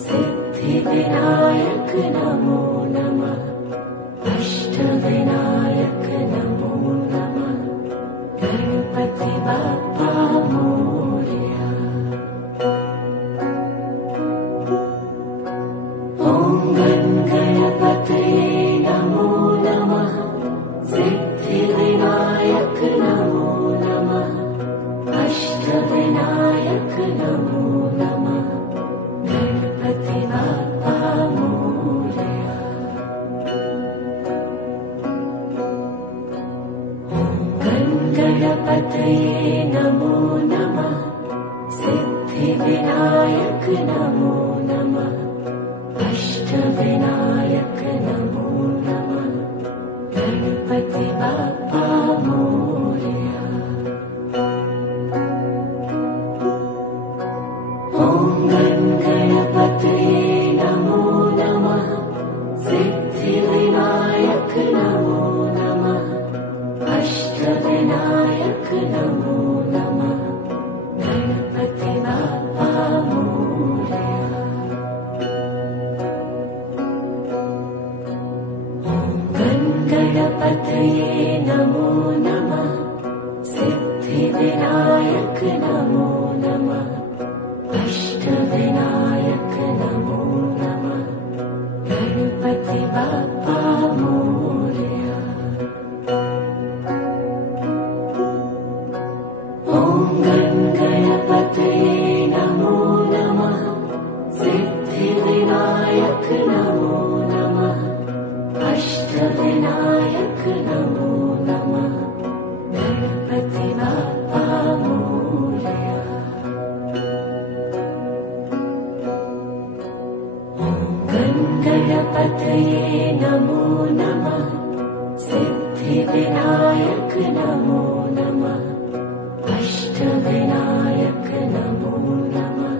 सिद्धिविनायक नमो नमः अष्टविनायक नमो नमः गणपति बाप्पा मोरया। ॐ गणपतये नमो नमः सिद्धिविनायक नमो नमः अष्टविनायक नमो नमः गणपति बाप्पा मोरया। गणपतये नमो नमः सिद्धिविनायक नमो नमः अष्टविनायक नमो नमः गणपति बाप्पा मोरया। ॐ गणपतये नमो नमः सिद्धिविनायक नमो नमः अष्टविनायक नमो नमः गणपति बाप्पा मोरया। गणपतये नमो नमः सिद्धिविनायक नमो नमः अष्टविनायक नमो नमः गणपति बाप्पा मोरया। ॐ गणपतये नमो नमः सिद्धिविनायक नमो नमः अष्टविनायक नमो नमः गणपति बाप्पा मोरया। गणपतये नमो नमः सिद्धिविनायक नमो नमः अष्टविनायक नमो नमः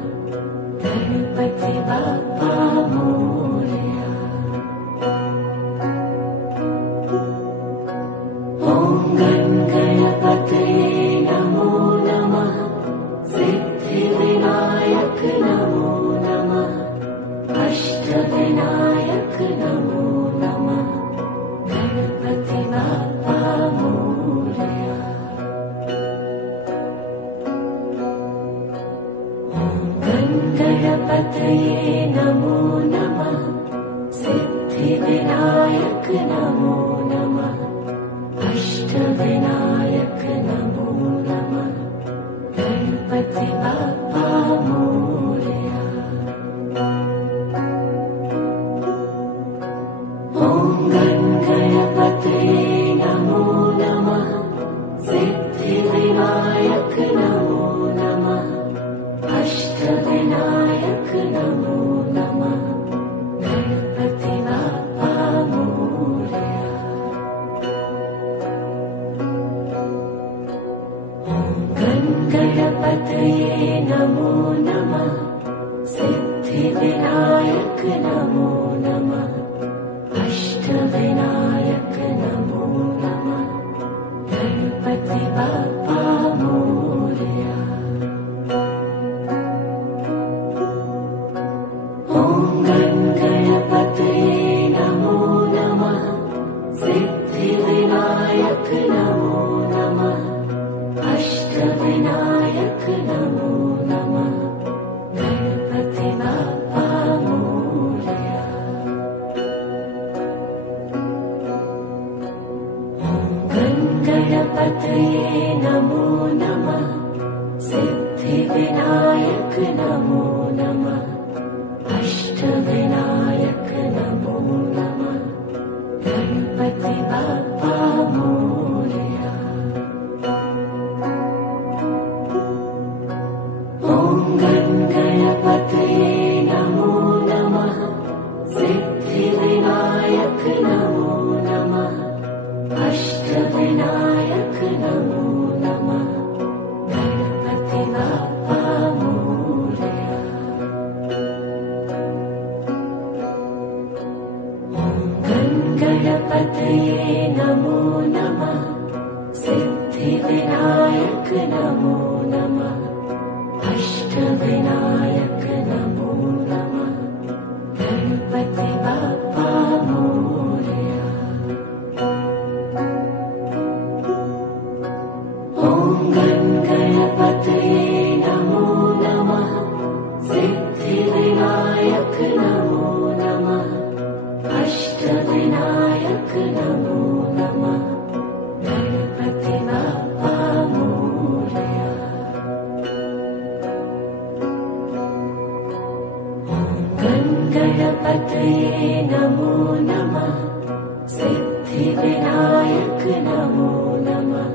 गणपति बाप्पा मोरया। ॐ गणपतये नमो नमः सिद्धिविनायक नमो नमः अष्टविनायक नमो नमः गणपति बाप्पा मोरया। गणपतये नमो नमः सिद्धिविनायक नमो नमः अष्टविनायक नमो नमः गणपति बाप्पा मोरया। ॐ गणपतये नमो नमः सिद्धिविनायक नमो नमः अष्टविनायक नमो नमः गणपति बाप्पा मोरया। गणपतये नमो नमः सिद्धिविनायक नमो नमः अष्टविनायक नमो नमः गणपति बाप्पा मोरया। ॐ गणपतये नमो नमः सिद्धिविनायक नमो नमः अष्टविनायक नमो नमः गणपति बाप्पा मोरया। गणपतये नमो नमः सिद्धिविनायक नमो नमः अष्टविनायक नमो नमः गणपति बाप्पा मोरया। ॐ गणपतये नमो नमः सिद्धिविनायक नमो नमः अष्टविनायक नमो नमः गणपति बाप्पा मोरया। गणपतये नमो नमः सिद्धिविनायक नमो नमः गणपतये नमो नमः सिद्धिविनायक नमो नमः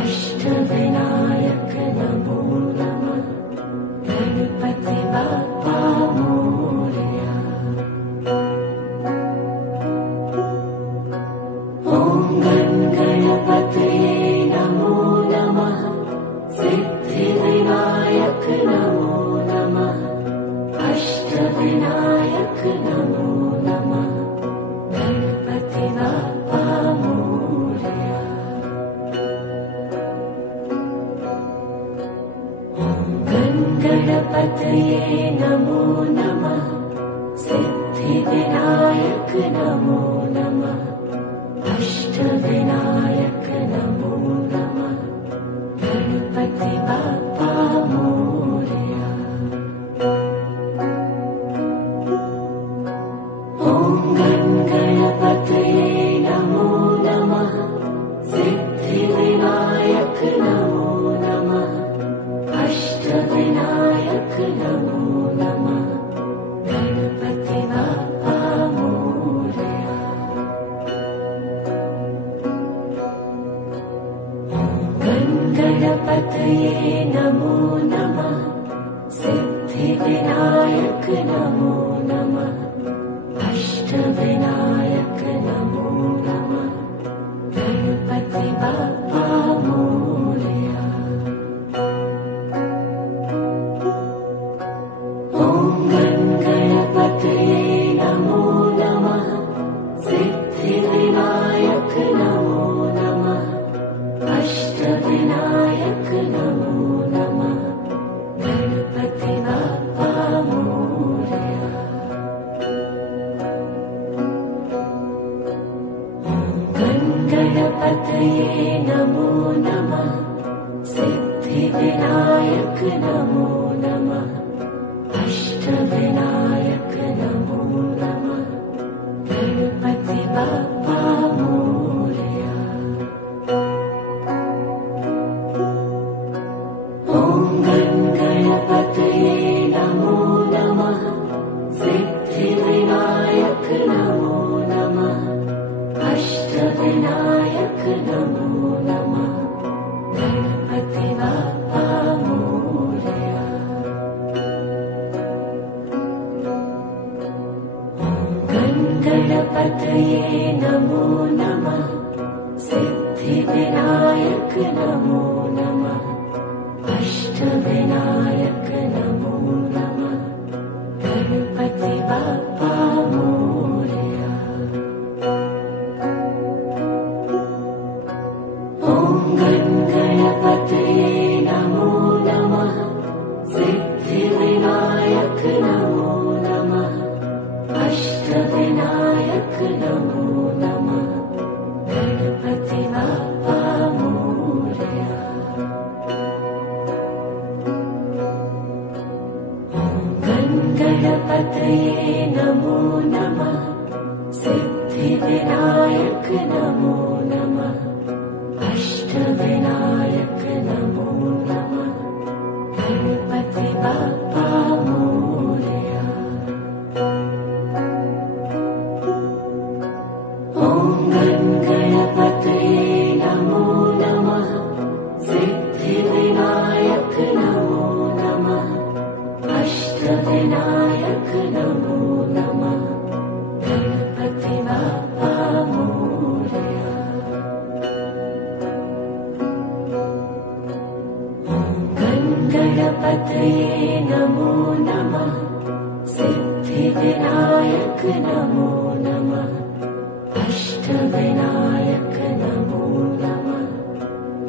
अष्टविनायक नमो नमः गणपति बाप्पा मोरया। ॐ गणपतये नमो नमः सिद्धिविनायक नमो नमः अष्टविनायक नमो नमः गणपति बाप्पा मोरया। गणपतये नमो नमः सिद्धिविनायक नमो नमः अष्टविनायक नमो नमः गणपति बाप्पा मोरया। ॐ गणपतये नमो नमः सिद्धिविनायक नमो नमः अष्टविनायक नमो नमः गणपति बाप्पा मोरया। गणपतये नमो नमः सिद्धिविनायक नमो नमः अष्टविनायक नमो नमः गणपति बाप्पा मोरया। ॐ गणपतये नमो नमः सिद्धिविनायक नमो नमः अष्टविनायक नमो नमः गणपति बाप्पा मोरया। गणपतये नमो नमः सिद्धिविनायक नमो नमः अष्टविनायक नमो नमः गणपति बाप्पा मोरया। ॐ गणपतये नमो नमः सिद्धिविनायक नमो नमः अष्टविनायक नमो नमः गणपति बाप्पा मोरया। गणपतये नमो नमः सिद्धिविनायक नमो नमः अष्टविनायक नमो नमः गणपति बाप्पा मोरया। ॐ गणपतये नमो नमः सिद्धिविनायक नमो नमः अष्टविनायक नमो नमः गणपति बाप्पा मोरया। गणपतये नमो नमः सिद्धिविनायक नमो नमः अष्टविनायक नमो नमः गणपति बाप्पा मोरया। ॐ गणपतये नमो नमः सिद्धिविनायक नमो नमः अष्टविनायक नमो नमः गणपति बाप्पा मोरया। गणपतये नमो नमः सिद्धिविनायक नमो नमः अष्टविनायक नमो नमः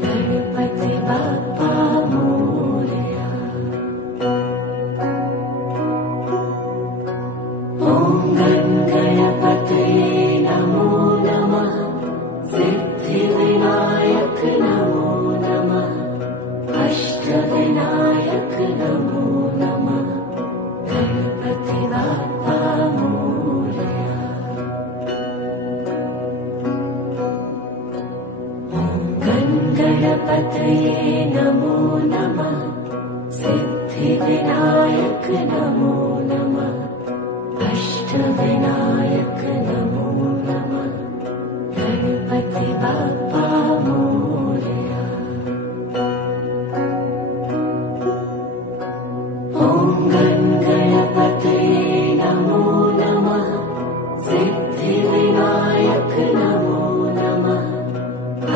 गणपति बाप्पा मोरया। ॐ गणपतये नमो नमः सिद्धिविनायक नमो नमः अष्टविनायक नमो नमः गणपति बाप्पा मोरया। गणपतये नमो नमः सिद्धिविनायक नमो नमः अष्ट अष्टविनायक नमो नमः। गणपति बाप्पा मोरया। ॐ गणपतये नमो नमः। सिद्धिविनायक नमो नमः।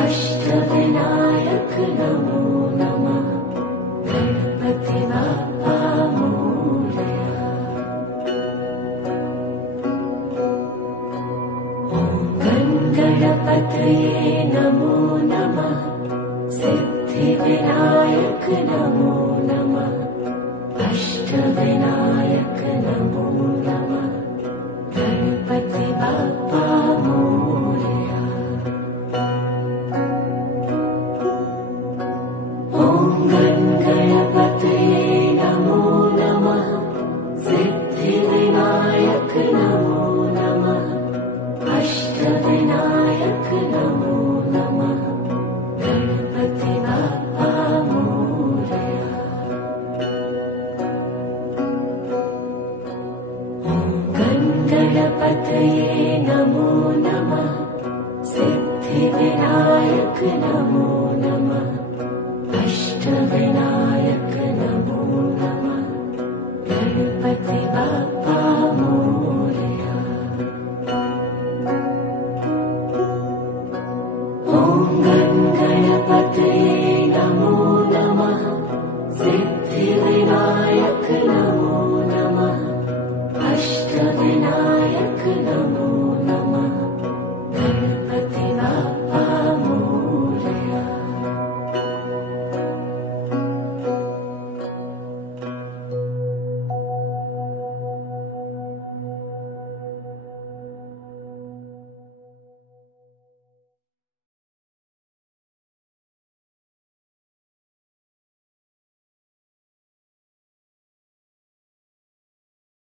अष्टविनायक नमो नमः। गणपति बाप्पा मोरया। गणपतये नमो नमः। सिद्धिविनायक नमो नमः। अष्टविनायक नमो नमः। गणपति बाप्पा मोरया। ॐ गणपतये नमो नमः। सिद्धिविनायक नमो नमः। अष्टविनायक नमो नमः। गणपति बाप्पा मोरया। गणपतये नमो नमः। सिद्धिविनायक नमो